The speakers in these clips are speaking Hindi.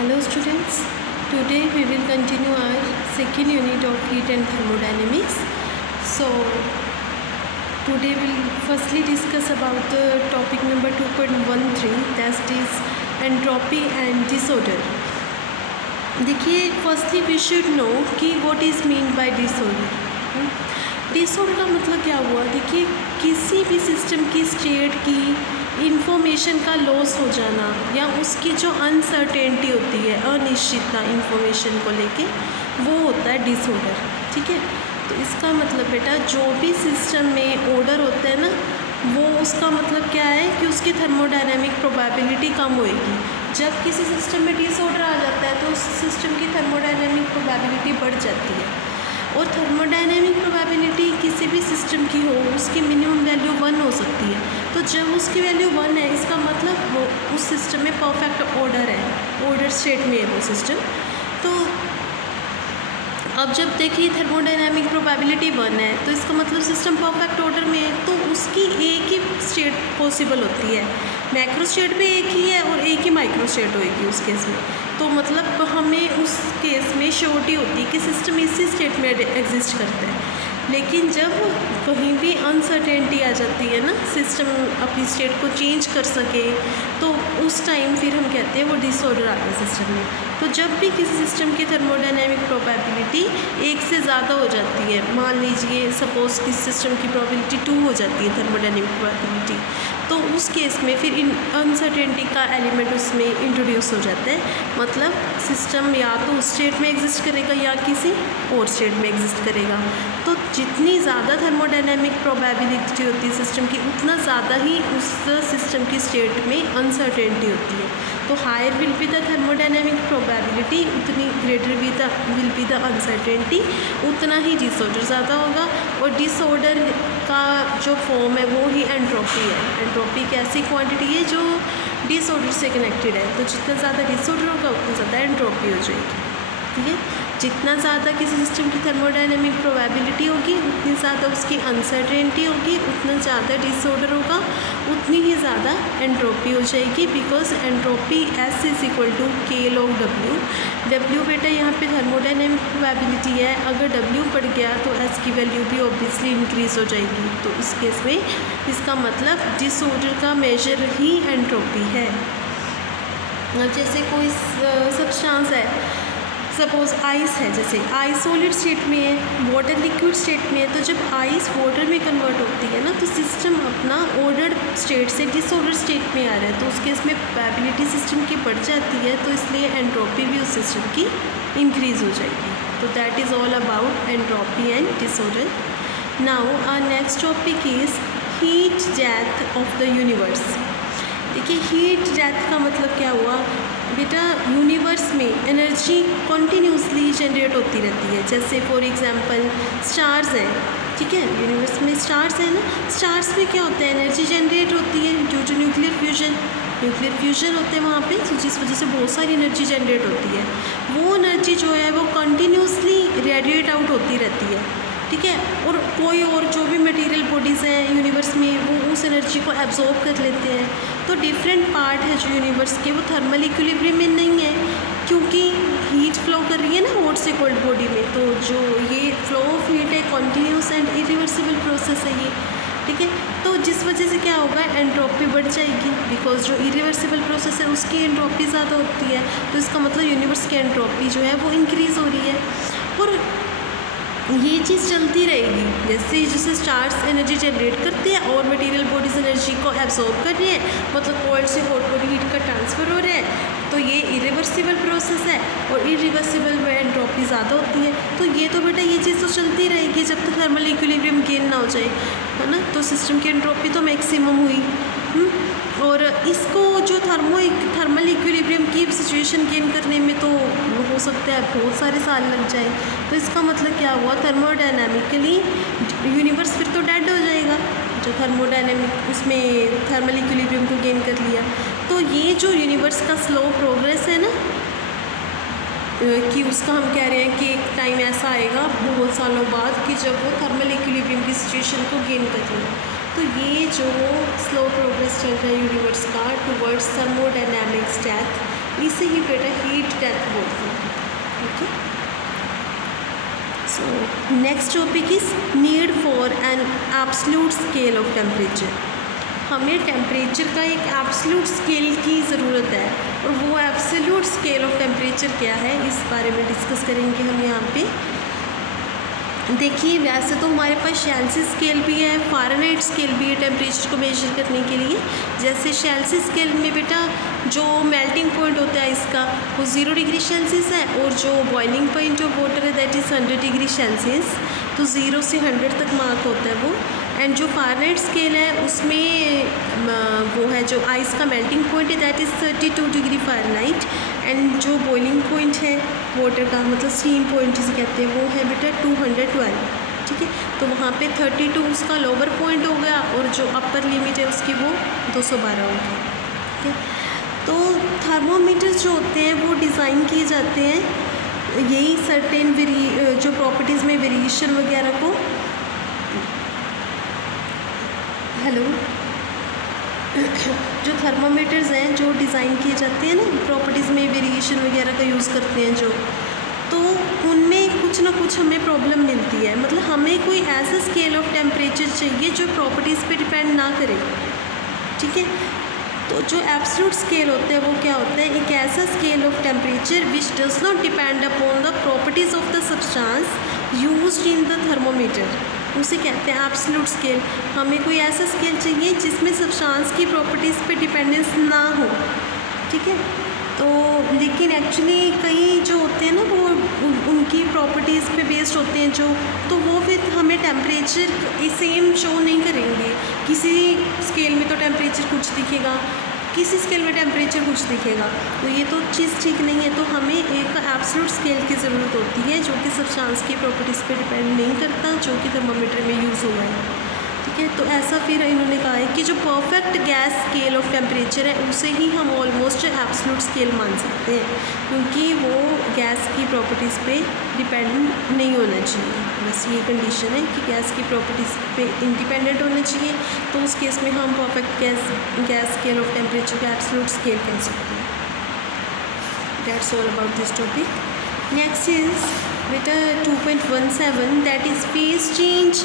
Hello students, today we will continue our second unit of heat and thermodynamics. So today we will firstly discuss about the topic number 2.13, that is entropy and disorder. देखिए फर्स्टली वी शुड नो कि what is mean by disorder. Disorder का मतलब क्या हुआ. देखिए किसी भी सिस्टम की स्टेट की इंफॉर्मेशन का लॉस हो जाना या उसकी जो अनसर्टेनिटी होती है, अनिश्चितता इंफॉर्मेशन को लेके, वो होता है डिसऑर्डर. ठीक है, तो इसका मतलब बेटा जो भी सिस्टम में ऑर्डर होता है ना, वो उसका मतलब क्या है कि उसकी थर्मोडायनेमिक प्रोबेबिलिटी कम होएगी. जब किसी सिस्टम में डिसऑर्डर आ जाता है तो उस सिस्टम की थर्मोडायनेमिक प्रोबेबिलिटी बढ़ जाती है. और थर्मोडायनेमिक प्रोबेबिलिटी किसी भी सिस्टम की हो, उसकी मिनिमम वैल्यू 1 हो सकती है. तो जब उसकी वैल्यू 1 है, इसका मतलब वो उस सिस्टम में परफेक्ट ऑर्डर है, ऑर्डर स्टेट में है वो सिस्टम. तो अब जब देखिए थर्मोडायनेमिक प्रोबेबिलिटी 1 है तो इसका मतलब सिस्टम परफेक्ट ऑर्डर में है, तो उसकी एक ही स्टेट पॉसिबल होती है. मैक्रो स्टेट भी एक ही है और एक ही माइक्रो स्टेट होएगी उस केस में. तो मतलब हमें उस केस में श्योरिटी होती है कि सिस्टम इसी स्टेट में एग्जिस्ट करता है. लेकिन जब कहीं भी अनसर्टेनिटी आ जाती है ना, सिस्टम अपनी स्टेट को चेंज कर सके, तो उस टाइम फिर हम कहते हैं वो डिसऑर्डर आ गया सिस्टम में. तो जब भी किसी सिस्टम की थर्मोडायनेमिक प्रोबेबिलिटी 1 से ज़्यादा हो जाती है, मान लीजिए सपोज कि सिस्टम की प्रोबेबिलिटी 2 हो जाती है थर्मोडायनेमिक प्रोबेबिलिटी, तो उस केस में फिर अनसर्टेनिटी का एलिमेंट उसमें इंट्रोड्यूस हो जाता है. मतलब सिस्टम या तो उस स्टेट में एग्जिस्ट करेगा या किसी और स्टेट में एग्जिस्ट करेगा. तो जितनी ज़्यादा थर्मोडायनेमिक प्रोबेबिलिटी होती है सिस्टम की, उतना ज़्यादा ही उस सिस्टम की स्टेट में अनसर्टेनिटी होती है. तो higher will be the thermodynamic probability, उतनी greater will be the uncertainty, उतना ही डिसऑर्डर ज़्यादा होगा. और डिसऑर्डर का जो फॉर्म है वो ही एंट्रोपी है. एंट्रोपी एक ऐसी क्वांटिटी है जो डिसऑर्डर से कनेक्टेड है. तो जितना ज़्यादा डिसऑर्डर होगा उतना ज़्यादा एंट्रोपी हो जाएगी. ठीक है, जितना ज़्यादा किसी सिस्टम की थर्मोडायनेमिक प्रोबेबिलिटी होगी, उतनी ज़्यादा उसकी अनसर्टेनिटी होगी, उतना ज़्यादा डिसऑर्डर होगा, उतनी ही ज़्यादा एंट्रोपी हो जाएगी. Because entropy S is equal to K log W. W बेटा यहाँ पे थर्मोडायनेमिक प्रोबेबिलिटी है, अगर W बढ़ गया तो S की वैल्यू भी ऑब्वियसली इंक्रीज़ हो जाएगी. तो इस केस में इसका मतलब डिसऑर्डर का मेजर ही एंट्रोपी है. जैसे कोई सब्सटेंस है, सपोज आइस है, जैसे आइस सॉलिड स्टेट में है, वाटर लिक्विड स्टेट में है. तो जब आइस वाटर में कन्वर्ट होती है ना, तो सिस्टम अपना ऑर्डर्ड स्टेट से डिसऑर्डर स्टेट में आ रहा है, तो उस केस में प्रोबेबिलिटी सिस्टम की बढ़ जाती है. तो इसलिए एंट्रोपी भी उस सिस्टम की इंक्रीज़ हो जाएगी. तो that is all about entropy and disorder. Now our next topic is heat death of the universe. देखिए हीट डेथ का मतलब क्या हुआ बेटा, यूनिवर्स में एनर्जी कॉन्टीन्यूसली जनरेट होती रहती है. जैसे फॉर एग्जांपल स्टार्स हैं. ठीक है, यूनिवर्स में स्टार्स हैं ना, स्टार्स में क्या होता है, एनर्जी जनरेट होती है due to nuclear fusion. Nuclear fusion होते हैं वहाँ पे, जिस वजह से बहुत सारी एनर्जी जनरेट होती है. वो एनर्जी जो है वो कॉन्टीन्यूसली रेडिएट आउट होती रहती है. ठीक है, और कोई और जो भी मटेरियल बॉडीज़ हैं यूनिवर्स में, वो उस एनर्जी को एब्जॉर्ब कर लेते हैं. तो डिफरेंट पार्ट है जो यूनिवर्स के, वो थर्मल इक्विलिब्रियम में नहीं है, क्योंकि हीट फ्लो कर रही है ना हॉट से कोल्ड बॉडी में. तो जो ये फ्लो ऑफ हीट है कॉन्टीन्यूस एंड इरिवर्सिबल प्रोसेस है ये. ठीक है, तो जिस वजह से क्या होगा, एंट्रोपी बढ़ जाएगी. बिकॉज जो इरिवर्सिबल प्रोसेस है उसकी एंट्रोपी ज़्यादा होती है. तो इसका मतलब यूनिवर्स की एंट्रोपी जो है वो इंक्रीज़ हो रही है. और ये चीज़ चलती रहेगी. जैसे जैसे स्टार्स एनर्जी जनरेट करती है और मटेरियल बॉडीज एनर्जी को एब्जॉर्ब कर रही है, मतलब कोल्ड से हॉट बॉडी हीट का ट्रांसफ़र हो रहा है. तो ये इरिवर्सिबल प्रोसेस है और इरिवर्सिबल में एंट्रोपी ज़्यादा होती है. तो ये तो बेटा ये चीज़ तो चलती रहेगी जब तक थर्मल इक्विलिब्रियम गेन ना हो जाए, है ना. तो सिस्टम की एंट्रोपी तो मैक्सिमम हुई. और इसको जो थर्मल इक्विलिब्रियम की सिचुएशन गेन करने में तो हो सकता है बहुत सारे साल लग जाए. तो इसका मतलब क्या हुआ, थर्मोडायनेमिकली यूनिवर्स फिर तो डेड हो जाएगा जो थर्मोडायनेमिक उसमें थर्मल इक्विलिब्रियम को गेन कर लिया. तो ये जो यूनिवर्स का स्लो प्रोग्रेस है ना, कि उसका हम कह रहे हैं कि एक टाइम ऐसा आएगा बहुत सालों बाद कि जब वो थर्मल इक्विलिब्रियम की सिचुएशन को गेन कर लेगा. तो ये जो स्लो प्रोग्रेस चल रहा है यूनिवर्स का टुवर्ड्स थर्मोडायनेमिक्स डेथ, इसे ही बेटा हीट डेथ बोलते हैं। Okay, so next topic is need for an absolute scale of temperature. हमें टेम्परेचर का एक एब्सोल्यूट स्केल की ज़रूरत है, और वो एब्सोल्यूट स्केल ऑफ टेम्परेचर क्या है इस बारे में डिस्कस करेंगे हम यहाँ पे। देखिए, वैसे तो हमारे पास शेल्सियस स्केल भी है, फ़ारेनहाइट स्केल भी है टेम्परेचर को मेजर करने के लिए। जैसे शेल्सियस स्केल में बेटा जो मेल्टिंग पॉइंट होता है इसका वो 0 डिग्री सेल्सियस है, और जो बॉइलिंग पॉइंट ऑफ वाटर है दैट इज़ 100 डिग्री सेल्सियस। तो 0 से 100 तक मार्क होता है वो। एंड जो फ़ारेनहाइट स्केल है उसमें वो है जो आइस का मेल्टिंग पॉइंट है that is 32 degree Fahrenheit. And जो बॉइलिंग पॉइंट है वाटर का, मतलब स्टीम पॉइंट जिसे कहते हैं, वो है बेटा 212। ठीक है, तो वहाँ पे 32 उसका लोअर पॉइंट हो गया, और जो अपर लिमिट है उसकी वो 212 होगी। ठीक है, तो थर्मोमीटर्स जो होते हैं वो डिज़ाइन किए जाते हैं यही सर्टेन जो प्रॉपर्टीज़ में वेरिएशन वगैरह को, हेलो, जो थर्मामीटर्स हैं जो डिज़ाइन किए जाते हैं ना प्रॉपर्टीज़ में वेरिएशन वगैरह का यूज़ करते हैं जो, तो उनमें कुछ ना कुछ हमें प्रॉब्लम मिलती है। मतलब हमें कोई ऐसा स्केल ऑफ टेम्परेचर चाहिए जो प्रॉपर्टीज़ पे डिपेंड ना करे। ठीक है, तो जो एब्सोल्यूट स्केल होता है वो क्या होता है, एक ऐसा scale of temperature which does not depend upon the properties of the substance used in the thermometer, उसे कहते हैं एब्सोल्यूट स्केल। हमें कोई ऐसा स्केल चाहिए जिसमें सब्सटेंस की प्रॉपर्टीज़ पे डिपेंडेंस ना हो। ठीक है, तो लेकिन एक्चुअली कई जो होते हैं ना वो उनकी प्रॉपर्टीज़ पे बेस्ड होते हैं जो, तो वो फिर हमें टेम्परेचर सेम शो नहीं करेंगे। किसी स्केल में तो टेम्परेचर कुछ दिखेगा, किसी स्केल में टेम्परेचर कुछ दिखेगा, तो ये तो चीज़ ठीक नहीं है। तो हमें एक एब्सोल्यूट स्केल की ज़रूरत होती है जो कि सब्सटेंस की प्रॉपर्टीज़ पे डिपेंड नहीं करता, जो कि थर्मामीटर में यूज़ हुआ है। ठीक है, तो ऐसा फिर इन्होंने कहा है कि जो perfect gas scale of temperature है उसे ही हम ऑलमोस्ट एब्सोल्यूट स्केल मान सकते हैं, क्योंकि वो गैस की प्रॉपर्टीज़ पे डिपेंड नहीं होना चाहिए। बस ये कंडीशन है कि गैस की प्रॉपर्टीज़ पे इंडिपेंडेंट होना चाहिए, तो उस केस में हम perfect gas scale of temperature का एब्सोल्यूट स्केल कह सकते हैं। That's all about this topic. Next is बेटा 2.17 दैट इज़ फेज चेंज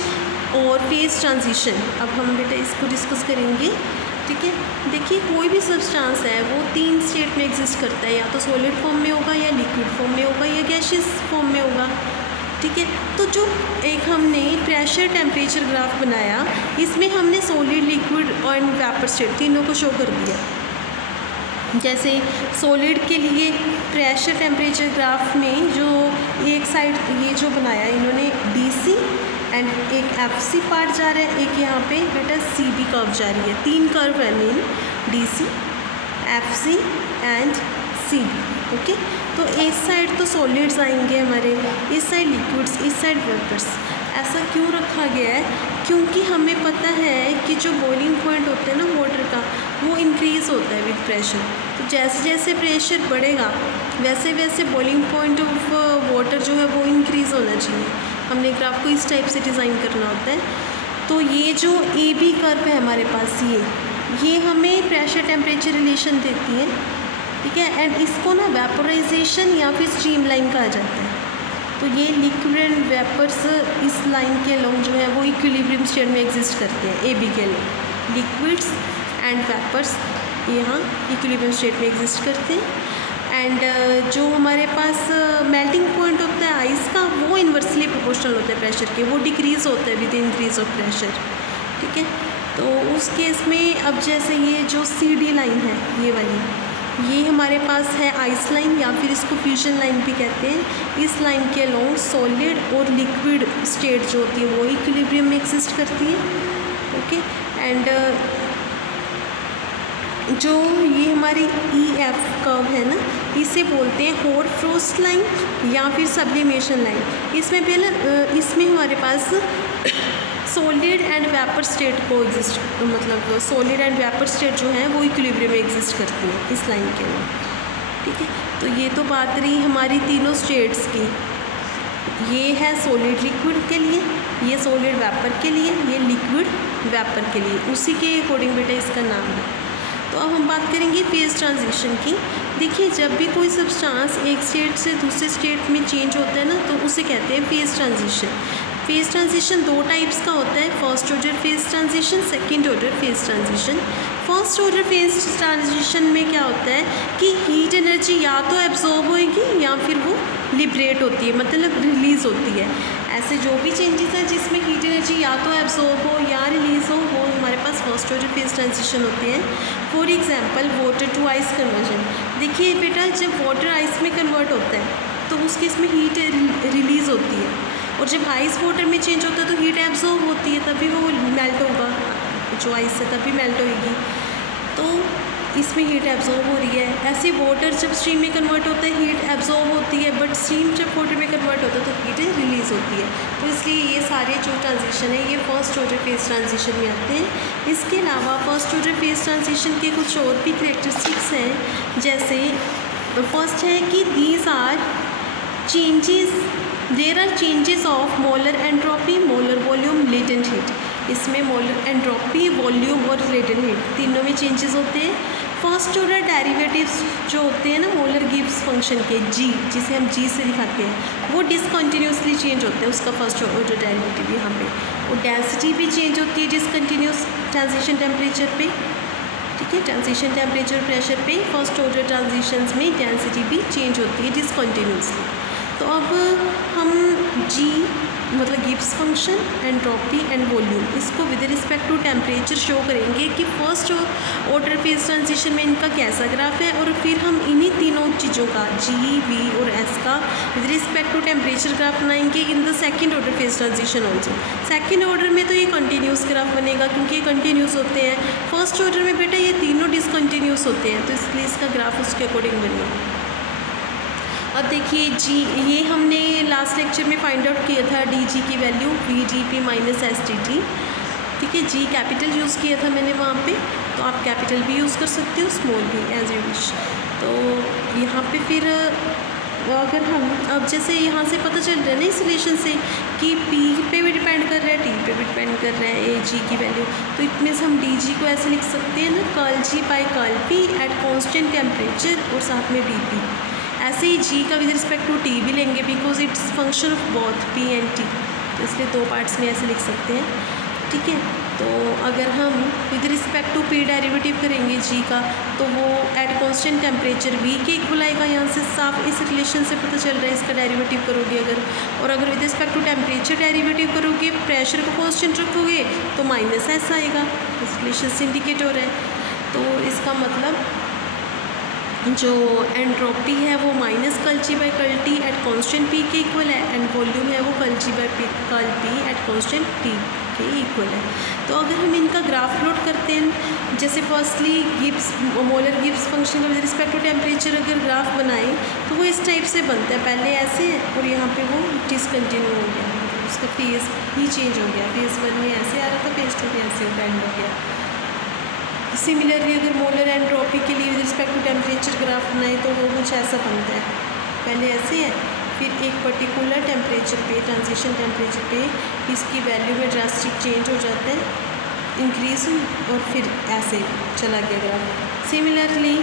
और फेज ट्रांजिशन। अब हम बेटा इसको डिस्कस करेंगे। ठीक है, देखिए कोई भी सब्सटेंस है वो 3 स्टेट में एग्जिस्ट करता है, या तो सॉलिड फॉर्म में होगा, या लिक्विड फॉर्म में होगा, या गैसियस फॉर्म में होगा। ठीक है, तो जो एक हमने प्रेशर टेम्परेचर ग्राफ बनाया, इसमें हमने सॉलिड, लिक्विड और वेपर स्टेट तीनों को शो कर दिया। जैसे सॉलिड के लिए प्रेशर टेम्परेचर ग्राफ में जो एक साइड ये जो बनाया इन्होंने DC एंड एक FC पार्ट जा रहा है, एक यहाँ पे बेटा CB कर्व जा रही है। 3 कर्व है main, DC, FC and CB। Okay, तो इस साइड तो सॉलिड्स आएंगे हमारे, इस साइड लिक्विड्स, इस साइड वेपर्स। ऐसा क्यों रखा गया है, क्योंकि हमें पता है कि जो बॉइलिंग पॉइंट होता है ना वाटर का, वो इंक्रीज़ होता है विद प्रेशर। तो जैसे जैसे प्रेशर बढ़ेगा वैसे वैसे बॉइलिंग पॉइंट ऑफ वाटर जो है वो इंक्रीज़ होना चाहिए। हमने ग्राफ को इस टाइप से डिज़ाइन करना होता है। तो ये जो AB कर्व है हमारे पास, ये हमें प्रेशर टेम्परेचर रिलेशन देती है। ठीक है, एंड इसको ना वेपोराइजेशन या फिर स्ट्रीम लाइन कहा जाता है। तो ये लिक्विड एंड वेपर्स इस लाइन के अलोंग जो है वो इक्विलिब्रियम स्टेट में एग्जिस्ट करते हैं। AB के अलोंग लिक्विड्स एंड वेपर्स यहाँ इक्विलिब्रियम स्टेट में एग्जिस्ट करते हैं। एंड जो हमारे पास मेल्टिंग पॉइंट होता है आइस का, वो इन्वर्सली प्रोपोर्शनल होता है प्रेशर के, वो डिक्रीज़ होता है विद इंक्रीज ऑफ प्रेशर। ठीक है, तो उस केस में अब जैसे ये जो CD लाइन है ये वाली, ये हमारे पास है आइस लाइन या फिर इसको फ्यूजन लाइन भी कहते हैं। इस लाइन के अलोंग सॉलिड और लिक्विड स्टेट जो होती है वो इक्विलिब्रियम में एग्जिस्ट करती है। ओके, एंड जो ये हमारी EF कर्व है ना, इसे बोलते हैं होर फ्रोस्ट लाइन या फिर सब्लिमेशन लाइन। इसमें पहले इसमें हमारे पास सॉलिड एंड वेपर स्टेट को एग्जिस्ट, मतलब सॉलिड एंड वेपर स्टेट जो है वो इक्विलिब्रियम में एग्जिस्ट करती है इस लाइन के अंदर। ठीक है, तो ये तो बात रही हमारी तीनों स्टेट्स की। ये है सॉलिड लिक्विड के लिए, ये सॉलिड वेपर के लिए, ये लिक्विड वेपर के लिए, उसी के अकॉर्डिंग बेटा इसका नाम है। तो अब हम बात करेंगे फेज ट्रांजिशन की। देखिए, जब भी कोई सब्सटेंस एक स्टेट से दूसरे स्टेट में चेंज होता है ना, तो उसे कहते हैं फेज़ ट्रांजिशन। फेज़ ट्रांजिशन दो टाइप्स का होता है, first order phase transition, second order phase transition. First order phase transition में क्या होता है कि हीट एनर्जी या तो एब्जॉर्ब होएगी या फिर वो लिबरेट होती है, मतलब रिलीज़ होती है। ऐसे जो भी चेंजेस हैं जिसमें हीट एनर्जी या तो एब्जॉर्ब हो या रिलीज़ हो, वो हमारे पास फर्स्ट ऑर्डर फेज़ ट्रांजिशन होते हैं। For example water to ice conversion. देखिए बेटा, जब वाटर आइस में कन्वर्ट होता है तो उस केस में हीट रिलीज़ होती है, और जब आइस वाटर में चेंज होता है तो हीट एब्जॉर्ब होती है, तभी वो मेल्ट होगा, जो आइस है तभी मेल्ट होएगी, तो इसमें हीट एब्जॉर्ब हो रही है। ऐसे वाटर जब स्टीम में कन्वर्ट होता है हीट एब्जॉर्ब होती है, बट स्टीम जब वाटर में कन्वर्ट होता है तो हीट रिलीज़ होती है। तो इसलिए ये सारे जो ट्रांजिशन है ये फर्स्ट ऑर्डर फेज़ ट्रांजिशन में आते हैं। इसके अलावा फर्स्ट ऑर्डर फेज़ ट्रांजिशन के कुछ और भी करेक्टरिस्टिक्स हैं, जैसे फर्स्ट है कि these are changes, there are changes of molar entropy, molar volume, latent heat. इसमें मोलर एंट्रोपी, वॉल्यूम और लेटेंट हीट तीनों में चेंजेस होते हैं। फर्स्ट ऑर्डर डेरिवेटिव्स जो होते हैं ना मोलर गिब्स फंक्शन के, जी जिसे हम जी से दिखाते हैं, वो डिसकंटिन्यूसली चेंज होते हैं, उसका फर्स्ट ऑर्डर डेरिवेटिव यहाँ पे। और डेंसिटी भी चेंज होती है डिसकंटिन्यूस ट्रांजिशन टेम्परेचर पे, ठीक है। ट्रांजिशन टेम्परेचर प्रेशर पे फर्स्ट ऑर्डर ट्रांजिशंस में डेंसिटी भी चेंज होती है डिसकंटिन्यूसली। तो अब हम जी मतलब Gibbs function, entropy and volume, इसको with respect to temperature show करेंगे कि फर्स्ट ऑर्डर फेज़ ट्रांजिशन में इनका कैसा ग्राफ है, और फिर हम इन्हीं तीनों चीज़ों का जी, वी और एस का with respect to temperature graph बनाएंगे in the second order phase transition also. Second order में तो ये कंटिन्यूस ग्राफ बनेगा क्योंकि ये कंटिन्यूस होते हैं। फर्स्ट ऑर्डर में बेटा ये तीनों डिसकंटिन्यूस होते हैं, तो इसलिए इसका ग्राफ उसके अकॉर्डिंग बनेगा। अब देखिए जी, ये हमने लास्ट लेक्चर में फाइंड आउट किया था डी जी की value V D P minus S D T, ठीक है। जी कैपिटल यूज़ किया था मैंने वहाँ पे, तो आप कैपिटल भी यूज़ कर सकते हो, स्मॉल भी, एज यू विश। तो यहाँ पे फिर अगर हम अब जैसे यहाँ से पता चल रहा है ना इस रिलेशन से कि पी पे भी डिपेंड कर रहा है, टी पे भी डिपेंड कर रहा है ए जी की वैल्यू, तो इट मीन्स हम डी जी को ऐसे लिख सकते हैं ना, curl G by curl P at constant temperature और साथ में डी पी। ऐसे ही जी का विद रिस्पेक्ट टू टी भी लेंगे because its function of both P and T, तो इसलिए दो पार्ट्स में ऐसे लिख सकते हैं, ठीक है। तो अगर हम with respect to P derivative करेंगे जी का, तो वो एट कांस्टेंट टेम्परेचर वी के इक्वल आएगा, यहाँ से साफ इस रिलेशन से पता चल रहा है इसका डेरिवेटिव करोगे अगर, और अगर with respect to temperature derivative करोगे, प्रेशर को कांस्टेंट रखोगे तो माइनस एस आएगा, इस रिलेशन से इंडिकेट हो रहा है। तो इसका मतलब जो एंट्रोपी है वो minus curl G by curl T at constant P के इक्वल है, एंड वॉल्यूम है वो curl G by curl P at constant T के इक्वल है। तो अगर हम इनका ग्राफ प्लॉट करते हैं, जैसे firstly Gibbs molar Gibbs function का विद रिस्पेक्ट टू टेम्परेचर अगर ग्राफ बनाएं तो वो इस टाइप से बनता है, पहले ऐसे और यहाँ पे वो डिसकंटिन्यू हो गया, उसका फेज़ ही चेंज हो गया, फेज़ 1 में ऐसे आ रहा था, फेज़ 2 में ऐसे एंड हो गया। सिमिलरली अगर मोलर एंट्रोपी के लिए with respect to temperature graph बनाए तो वो कुछ ऐसा बनता है, पहले ऐसे है, फिर एक पर्टिकुलर टेम्परेचर पे, ट्रांजिशन टेम्परेचर पे इसकी वैल्यू में ड्रास्टिक चेंज हो जाता है, इंक्रीज हुई और फिर ऐसे चला गया ग्राफ। सिमिलरली